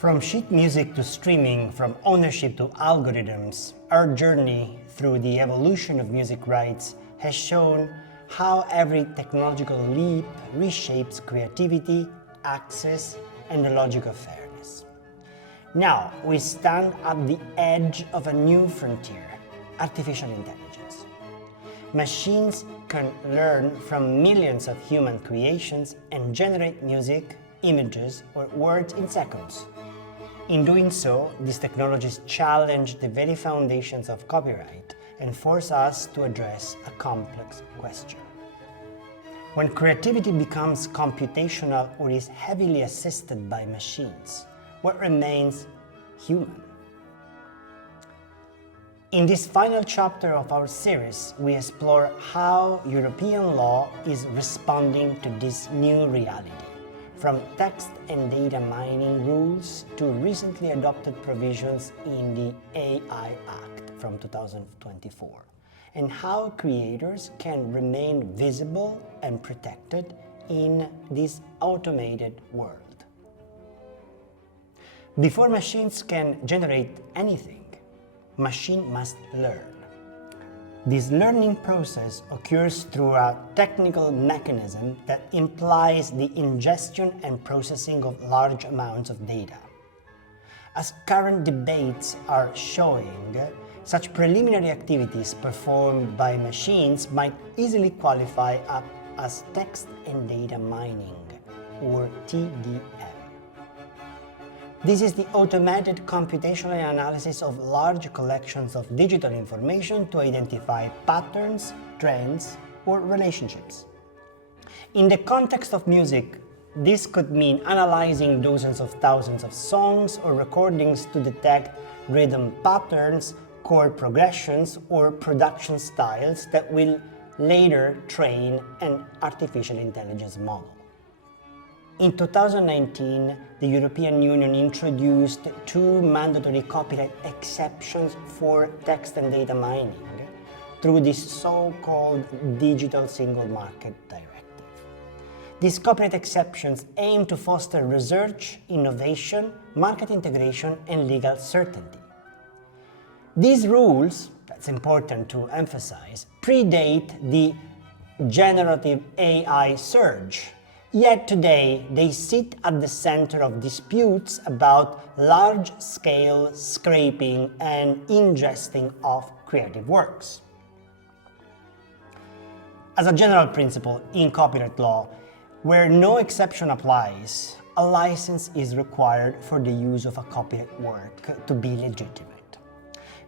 From sheet music to streaming, from ownership to algorithms, our journey through the evolution of music rights has shown how every technological leap reshapes creativity, access, and the logic of fairness. Now, we stand at the edge of a new frontier, artificial intelligence. Machines can learn from millions of human creations and generate music, images, or words in seconds. In doing so, these technologies challenge the very foundations of copyright and force us to address a complex question. When creativity becomes computational or is heavily assisted by machines, what remains human? In this final chapter of our series, we explore how European law is responding to this new reality, from text and data mining rules to recently adopted provisions in the AI Act from 2024, and how creators can remain visible and protected in this automated world. Before machines can generate anything, machine must learn. This learning process occurs through a technical mechanism that implies the ingestion and processing of large amounts of data. As current debates are showing, such preliminary activities performed by machines might easily qualify as text and data mining, or TDM. This is the automated computational analysis of large collections of digital information to identify patterns, trends, or relationships. In the context of music, this could mean analyzing dozens of thousands of songs or recordings to detect rhythm patterns, chord progressions, or production styles that will later train an artificial intelligence model. In 2019, the European Union introduced 2 mandatory copyright exceptions for text and data mining through this so-called Digital Single Market Directive. These copyright exceptions aim to foster research, innovation, market integration, and legal certainty. These rules, that's important to emphasize, predate the generative AI surge. Yet today, they sit at the center of disputes about large-scale scraping and ingesting of creative works. As a general principle in copyright law, where no exception applies, a license is required for the use of a copyright work to be legitimate.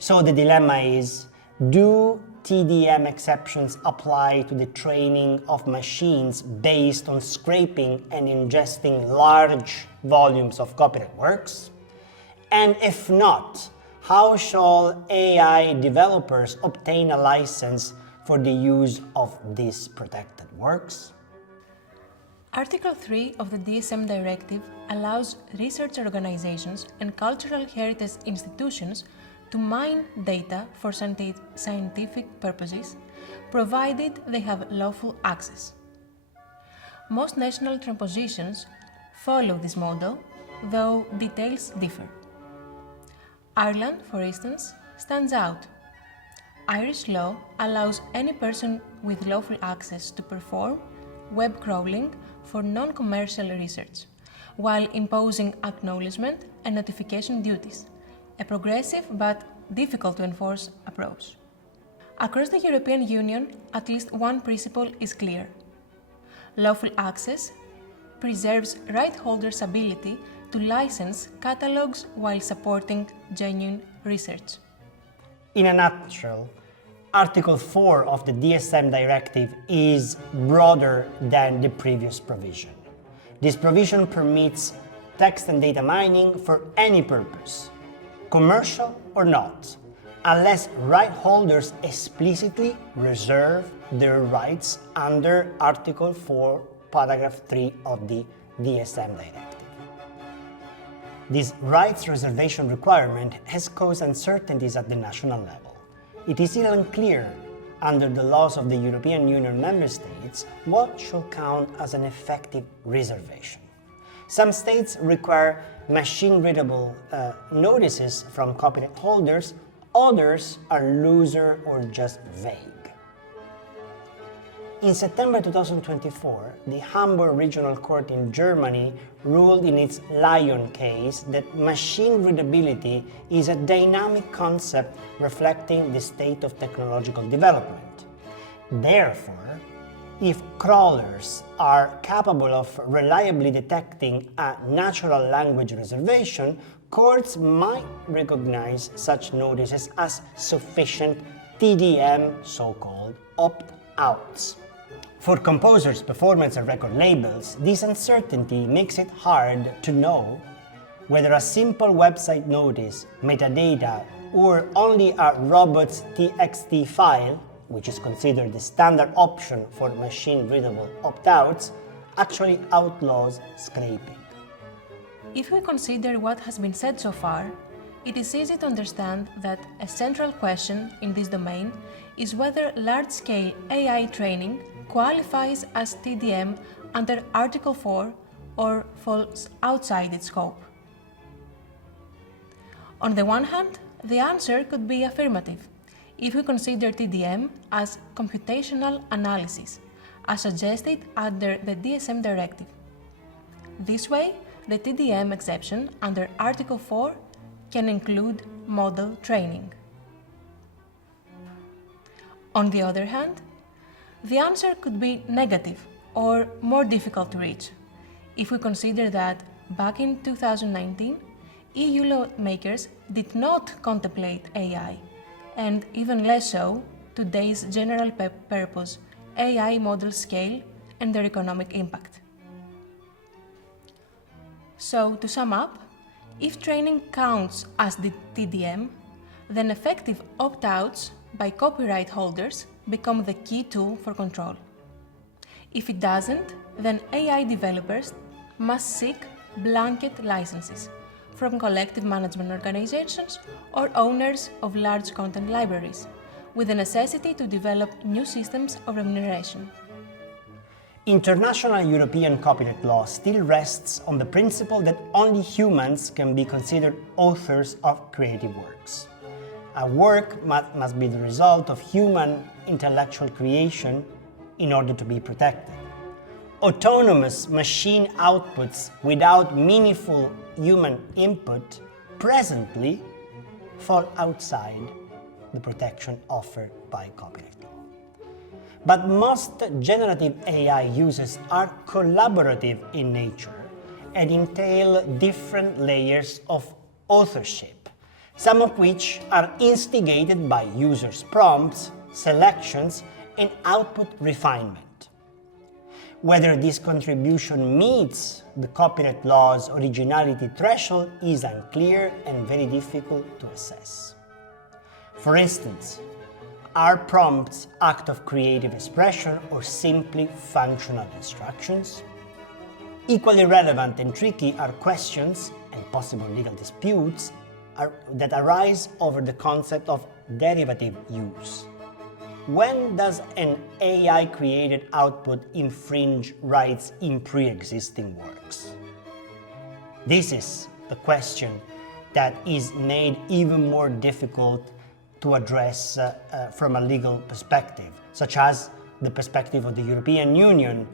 So the dilemma is, do TDM exceptions apply to the training of machines based on scraping and ingesting large volumes of copyright works? And if not, how shall AI developers obtain a license for the use of these protected works? Article 3 of the DSM Directive allows research organizations and cultural heritage institutions to mine data for scientific purposes, provided they have lawful access. Most national transpositions follow this model, though details differ. Ireland, for instance, stands out. Irish law allows any person with lawful access to perform web crawling for non-commercial research, while imposing acknowledgement and notification duties, a progressive but difficult to enforce approach. Across the European Union, at least one principle is clear. Lawful access preserves right holders' ability to license catalogs while supporting genuine research. In a nutshell, Article 4 of the DSM Directive is broader than the previous provision. This provision permits text and data mining for any purpose, commercial or not, unless right holders explicitly reserve their rights under Article 4, Paragraph 3 of the DSM Directive. This rights reservation requirement has caused uncertainties at the national level. It is still unclear, under the laws of the European Union member states, what should count as an effective reservation. Some states require machine-readable notices from copyright holders, others are looser or just vague. In September 2024, the Hamburg Regional Court in Germany ruled in its Lion case that machine readability is a dynamic concept reflecting the state of technological development. Therefore, if crawlers are capable of reliably detecting a natural language reservation, courts might recognize such notices as sufficient TDM, so-called opt-outs. For composers, performers, and record labels, this uncertainty makes it hard to know whether a simple website notice, metadata, or only a robot's TXT file, which is considered the standard option for machine-readable opt-outs, actually outlaws scraping. If we consider what has been said so far, it is easy to understand that a central question in this domain is whether large-scale AI training qualifies as TDM under Article 4 or falls outside its scope. On the one hand, the answer could be affirmative if we consider TDM as computational analysis, as suggested under the DSM directive. This way, the TDM exception under Article 4 can include model training. On the other hand, the answer could be negative or more difficult to reach if we consider that back in 2019, EU lawmakers did not contemplate AI, and even less so today's general purpose AI model scale and their economic impact. So, to sum up, if training counts as the TDM, then effective opt-outs by copyright holders become the key tool for control. If it doesn't, then AI developers must seek blanket licenses from collective management organizations or owners of large content libraries, with the necessity to develop new systems of remuneration. International European copyright law still rests on the principle that only humans can be considered authors of creative works. A work must be the result of human intellectual creation in order to be protected. Autonomous machine outputs without meaningful human input presently fall outside the protection offered by copyright law. But most generative AI uses are collaborative in nature and entail different layers of authorship, some of which are instigated by users' prompts, selections, and output refinement. Whether this contribution meets the copyright law's originality threshold is unclear and very difficult to assess. For instance, are prompts acts of creative expression or simply functional instructions? Equally relevant and tricky are questions and possible legal disputes that arise over the concept of derivative use. When does an AI-created output infringe rights in pre-existing works? This is the question that is made even more difficult to address from a legal perspective, such as the perspective of the European Union,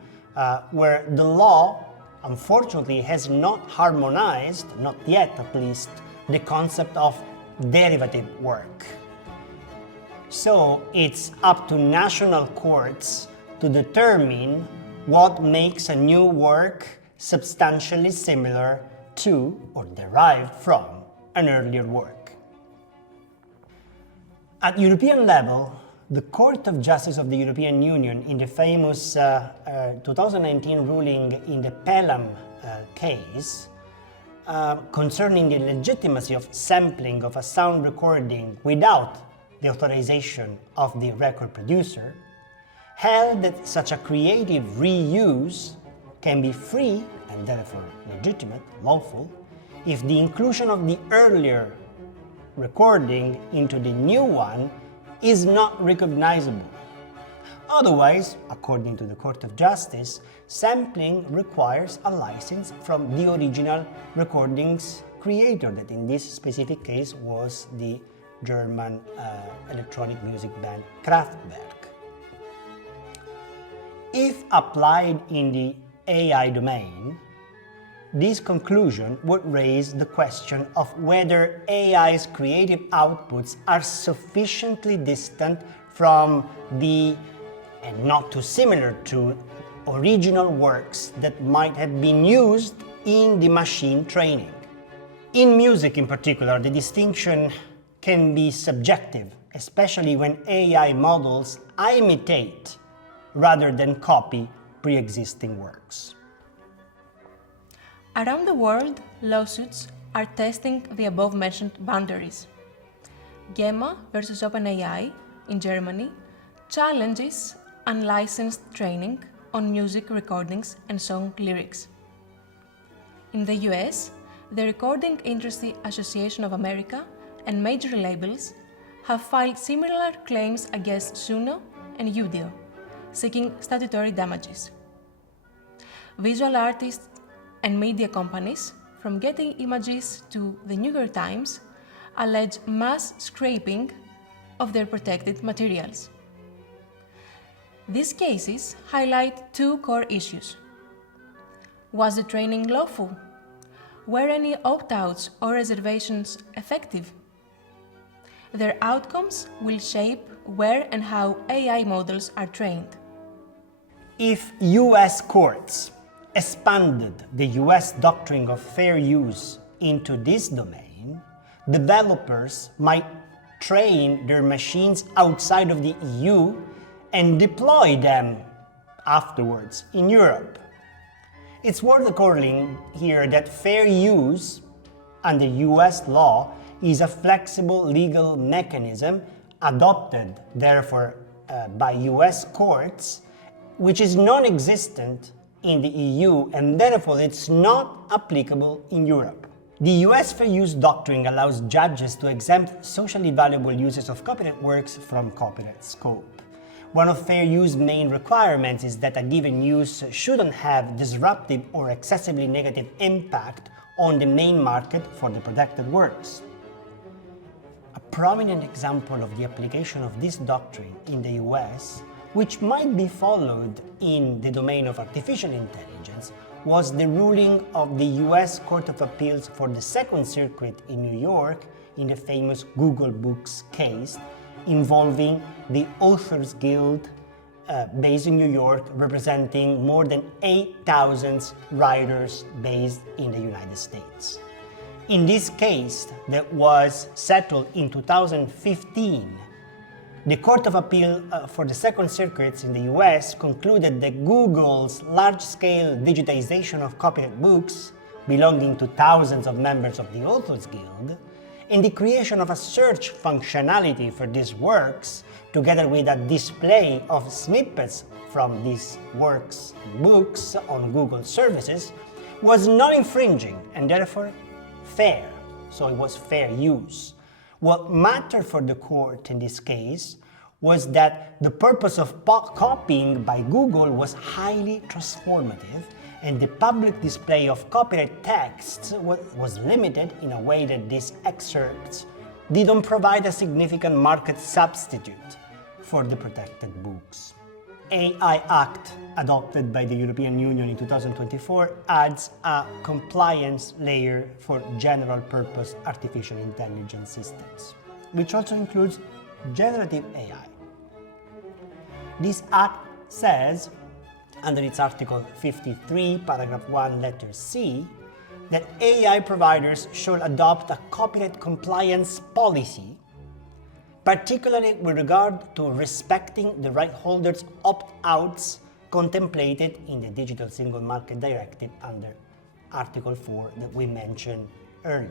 where the law, unfortunately, has not harmonized, not yet at least, the concept of derivative work. So it's up to national courts to determine what makes a new work substantially similar to or derived from an earlier work. At European level, the Court of Justice of the European Union, in the famous 2019 ruling in the Pelham case, concerning the legitimacy of sampling of a sound recording without the authorization of the record producer, held that such a creative reuse can be free and therefore legitimate, lawful, if the inclusion of the earlier recording into the new one is not recognizable, Otherwise, according to the Court of Justice, sampling requires a license from the original recording's creator, that in this specific case was the German electronic music band Kraftwerk. If applied in the AI domain, this conclusion would raise the question of whether AI's creative outputs are sufficiently distant from and not too similar to, original works that might have been used in the machine training. In music in particular, the distinction can be subjective, especially when AI models imitate rather than copy pre-existing works. Around the world, lawsuits are testing the above-mentioned boundaries. Gemma versus OpenAI in Germany challenges unlicensed training on music recordings and song lyrics. In the US, the Recording Industry Association of America and major labels have filed similar claims against Suno and Udio, seeking statutory damages. Visual artists and media companies, from Getty Images to the New York Times, allege mass scraping of their protected materials. These cases highlight two core issues. Was the training lawful? Were any opt-outs or reservations effective? Their outcomes will shape where and how AI models are trained. If US courts expanded the US doctrine of fair use into this domain, developers might train their machines outside of the EU and deploy them afterwards in Europe. It's worth recalling here that fair use under US law is a flexible legal mechanism adopted, therefore, by US courts, which is non-existent in the EU, and therefore it's not applicable in Europe. The US fair use doctrine allows judges to exempt socially valuable uses of copyright works from copyright scope. One of fair use main requirements is that a given use shouldn't have disruptive or excessively negative impact on the main market for the protected works. A prominent example of the application of this doctrine in the US, which might be followed in the domain of artificial intelligence, was the ruling of the US Court of Appeals for the Second Circuit in New York in the famous Google Books case, involving the Authors Guild based in New York, representing more than 8,000 writers based in the United States. In this case, that was settled in 2015, the Court of Appeal for the Second Circuit in the US concluded that Google's large-scale digitization of copyright books belonging to thousands of members of the Authors Guild, and the creation of a search functionality for these works, together with a display of snippets from these works and books on Google services, was not infringing and therefore fair. So it was fair use. What mattered for the court in this case was that the purpose of copying by Google was highly transformative, and the public display of copyright texts was limited in a way that these excerpts didn't provide a significant market substitute for the protected books. AI Act, adopted by the European Union in 2024, adds a compliance layer for general-purpose artificial intelligence systems, which also includes generative AI. This act says, under its Article 53, Paragraph 1, letter C, that AI providers should adopt a copyright compliance policy, particularly with regard to respecting the right holders' opt-outs contemplated in the Digital Single Market Directive under Article 4 that we mentioned earlier.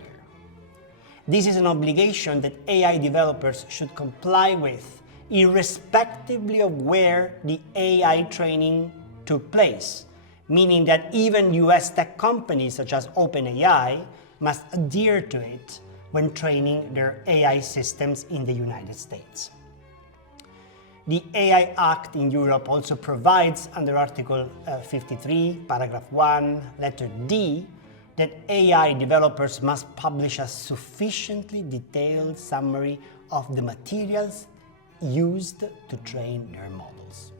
This is an obligation that AI developers should comply with, irrespectively of where the AI training took place, meaning that even US tech companies such as OpenAI must adhere to it when training their AI systems in the United States. The AI Act in Europe also provides under Article 53, paragraph 1, letter D, that AI developers must publish a sufficiently detailed summary of the materials used to train their models.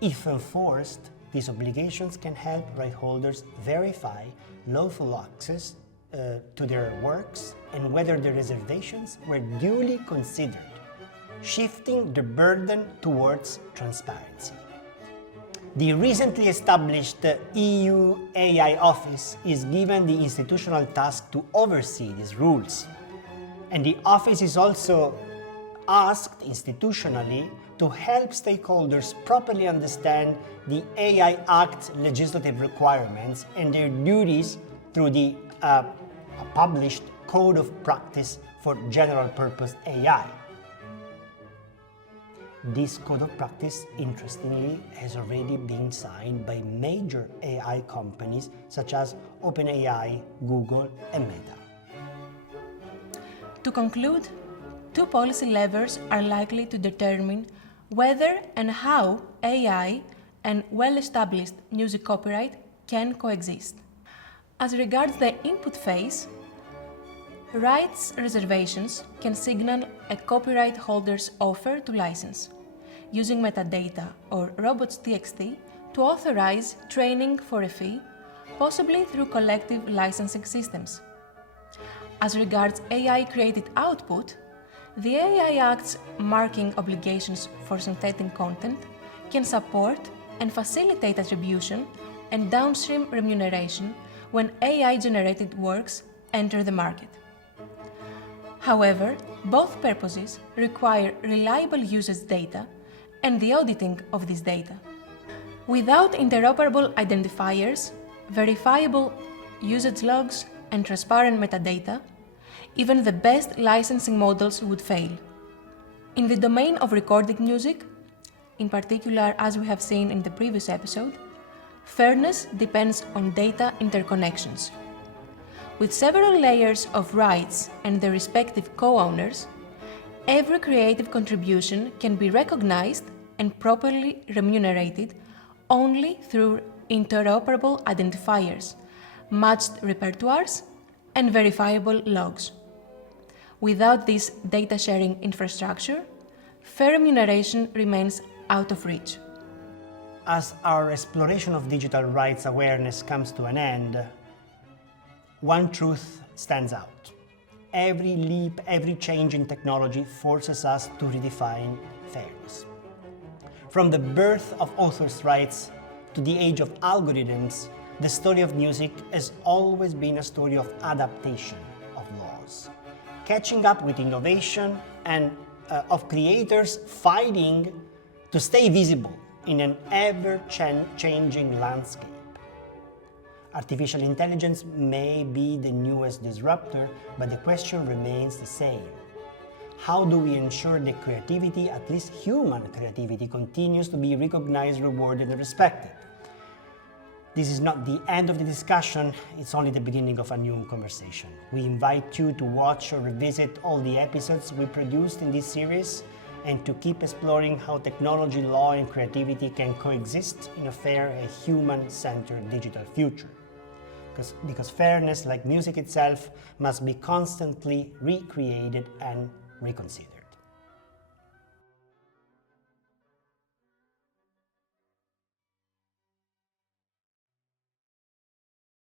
If enforced, these obligations can help right holders verify lawful access to their works and whether the reservations were duly considered, shifting the burden towards transparency. The recently established EU AI Office is given the institutional task to oversee these rules, and the office is also asked institutionally to help stakeholders properly understand the AI Act's legislative requirements and their duties through the published Code of Practice for General Purpose AI. This Code of Practice, interestingly, has already been signed by major AI companies such as OpenAI, Google, and Meta. To conclude, two policy levers are likely to determine whether and how AI and well-established music copyright can coexist. As regards the input phase, rights reservations can signal a copyright holder's offer to license, using metadata or robots.txt to authorize training for a fee, possibly through collective licensing systems. As regards AI-created output, the AI Act's marking obligations for synthetic content can support and facilitate attribution and downstream remuneration when AI-generated works enter the market. However, both purposes require reliable usage data and the auditing of this data. Without interoperable identifiers, verifiable usage logs, and transparent metadata, even the best licensing models would fail. In the domain of recorded music, in particular as we have seen in the previous episode, fairness depends on data interconnections. With several layers of rights and their respective co-owners, every creative contribution can be recognized and properly remunerated only through interoperable identifiers, matched repertoires, and verifiable logs. Without this data-sharing infrastructure, fair remuneration remains out of reach. As our exploration of digital rights awareness comes to an end, one truth stands out. Every leap, every change in technology forces us to redefine fairness. From the birth of authors' rights to the age of algorithms, the story of music has always been a story of adaptation of laws, catching up with innovation and of creators fighting to stay visible in an ever-changing landscape. Artificial intelligence may be the newest disruptor, but the question remains the same. How do we ensure that creativity, at least human creativity, continues to be recognized, rewarded, and respected? This is not the end of the discussion, it's only the beginning of a new conversation. We invite you to watch or revisit all the episodes we produced in this series and to keep exploring how technology, law, and creativity can coexist in a fair and human-centered digital future. Because fairness, like music itself, must be constantly recreated and reconsidered.